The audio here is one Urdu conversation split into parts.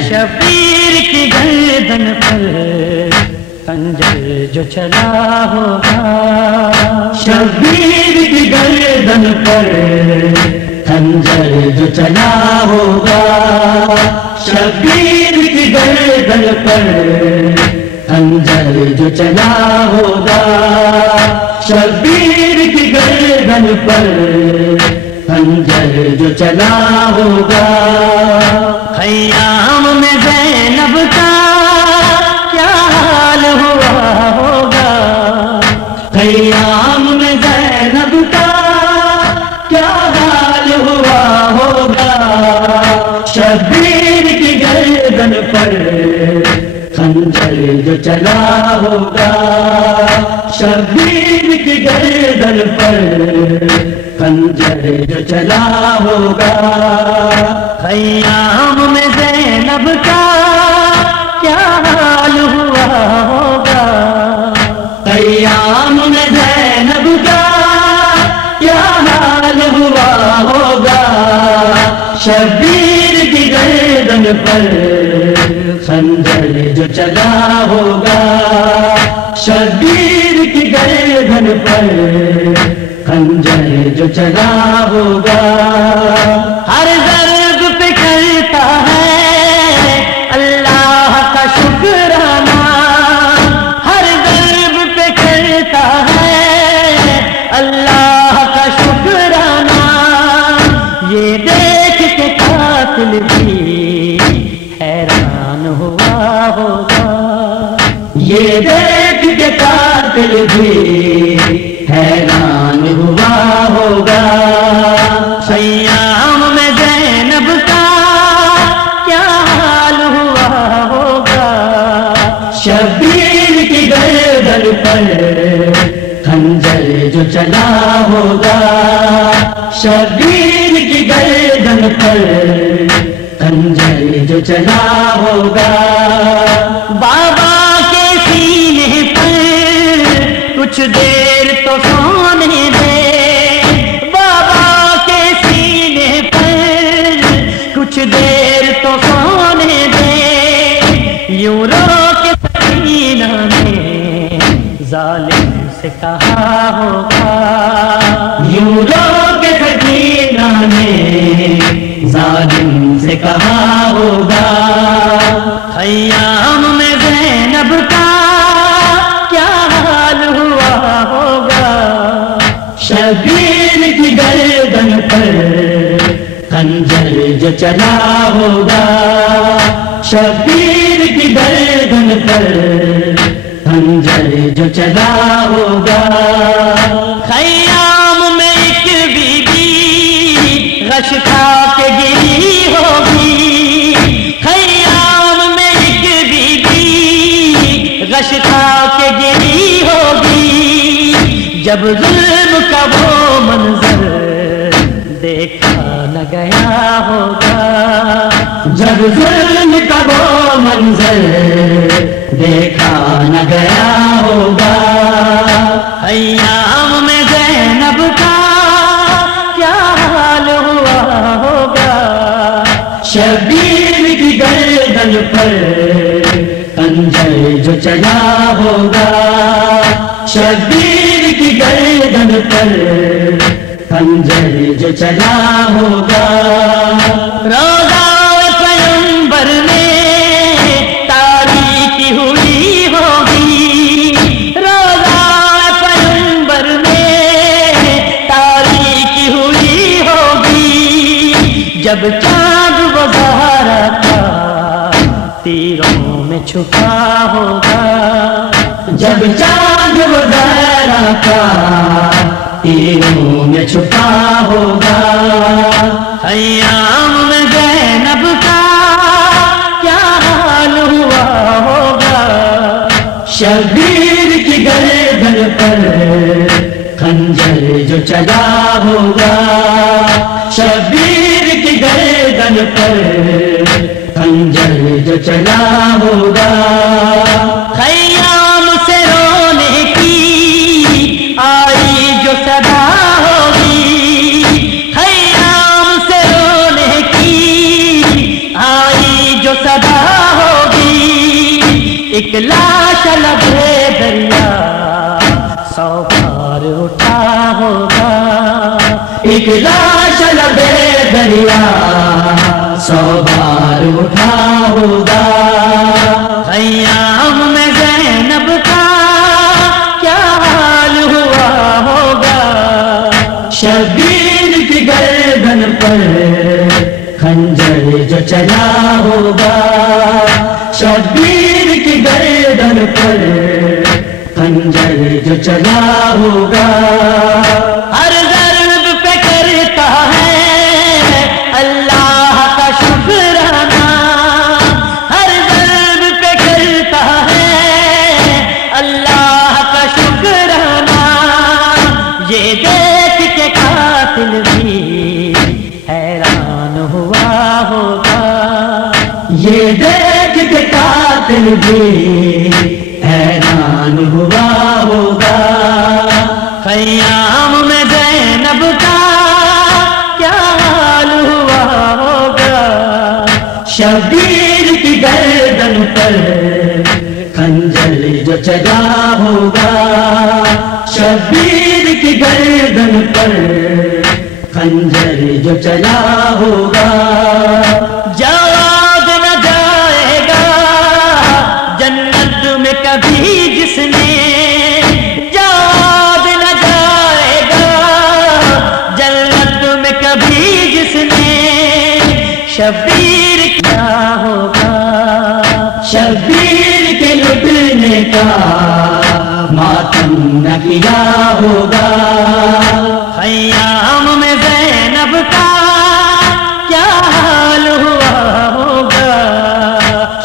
شبیر کی گردن پر خنجر جو چلا ہوگا، شبیر کی گردن پر خنجر جو چلا ہوگا، شبیر کی گردن پر خنجر جو چلا ہوگا، شبیر کی گردن پر خنجر جو چلا ہوگا۔ خیام میں زینب کا کیا حال ہوا ہوگا، خیام میں زینب کا کیا حال ہوا ہوگا، شبیر کی گردن پر خنجر جو چلا ہوگا، شبیر کی گردن پر خنجر جو چلا ہوگا۔ خیام میں زینب کا کیا حال ہوا ہوگا، خیام میں زینب کا کیا حال ہوا ہوگا، شبیر کی گردن پر خنجر جو چلا ہوگا، شبیر کی گردن پر خنجر جو چلا ہوگا۔ ہر ضرب پہ کرتا ہے اللہ کا شکرانہ، ہر ضرب پہ کرتا ہے اللہ کا شکرانہ، یہ دیکھ کے قاتل بھی حیران ہوا ہوگا، یہ دیکھ کے قاتل بھی حیران ہوا ہوگا۔ خیام میں زینب کا کیا حال ہوا ہوگا، شبیر کی گردن پر خنجر جو چلا ہوگا، شبیر کی گردن پر خنجر جو چلا ہوگا۔ بابا کے سینے پر کچھ دیر تو سونے دے، بابا کے سینے پر کچھ دیر تو سونے دے، یوں رو کے سکینہ نے ظالم سے کہا ہوگا، یوں رو کے سکینہ نے ظالم سے کہا ہوگا۔ خیام میں زینب کا کیا حال ہوا ہوگا، شبیر کی گردن پر خنجر جو چلا ہوگا، شبیر کی گردن پر خنجر جو چلا ہوگا۔ خیام میں ایک بی بی غش کھا کے گری ہوگی، خیام میں ایک بی بی غش کھا کے گری ہوگی، جب ظلم کا وہ منظر دیکھا نہ گیا ہوگا، جب ظلم کا وہ منظر دیکھا نہ گیا ہوگا۔ خیام میں زینب کا کیا حال ہوا ہوگا، شبیر کی گردن پر خنجر جو چلا ہوگا، شبیر کی گردن پر خنجر جو چلا ہوگا۔ روزہ پیغمبر میں تاریکی ہوئی ہوگی، روزہ پیغمبر میں تاریکی ہوئی ہوگی، جب چاند وہ زہرا کا تیروں میں چھپا ہوگا، جب چاند وہ زہرا کا تیروں میں چھپا ہوگا۔ خیام میں زینب کا کیا حال ہوا ہوگا، شبیر کی گردن پر خنجر جو چلا ہوگا، شبیر کی گردن پر خنجر جو چلا ہوگا۔ خیام سے رونے کی آئی جو صدا ہوگی، خیام سے رونے کی آئی جو صدا ایک لاش لبے دریا 100 بار اٹھا ہوگا، ایک لاش لبے دریا 100 بار اٹھا ہوگا، خیام میں زینب کا کیا حال ہوا ہوگا، شبیر کی گردن پر خنجر جو چلا ہوگا، شبیر کی گردن پر خنجر جو چلا ہوگا، ہر ضرب پہ کرتا ہے اللہ کا شکرانہ، ہر ضرب پہ کرتا ہے اللہ کا شکرانہ، یہ دیکھ کے قاتل بھی حیران ہوا ہوگا، یہ دیکھ کے قاتل بھی حیران ہوا ہوگا، خیام میں زینب کا کیا حال ہوا ہوگا، شبیر کی گردن پر خنجر جو چلا ہوگا، شبیر کی گردن پر خنجر جو چلا ہوگا، جواب نہ جائے گا جنت میں کبھی جس نے، جواب نہ جائے گا جنت میں کبھی جس نے، شبیر کیا ہوگا، شبیر کے لٹنے کا ماتم نہ کیا ہوگا، خیام میں زینب کا کیا حال ہوا ہوگا،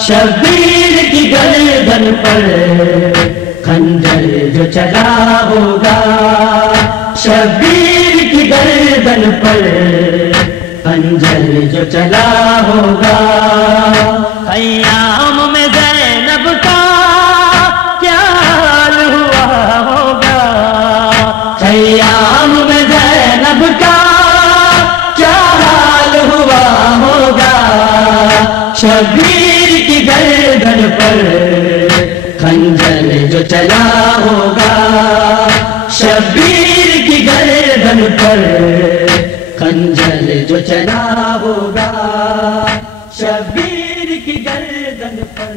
شبیر کی گردن پر خنجر جو چلا ہوگا، شبیر کی گردن پر خنجر جو چلا ہوگا، خیام میں زینب کا کیا حال ہوا ہوگا، خیام میں زینب کا کیا حال ہوا ہوگا، شبیر کی گردن پر خنجر جو چلا ہوگا، شبیر کی گردن پر خنجر جو چلا ہوگا، شبیر کی گردن پر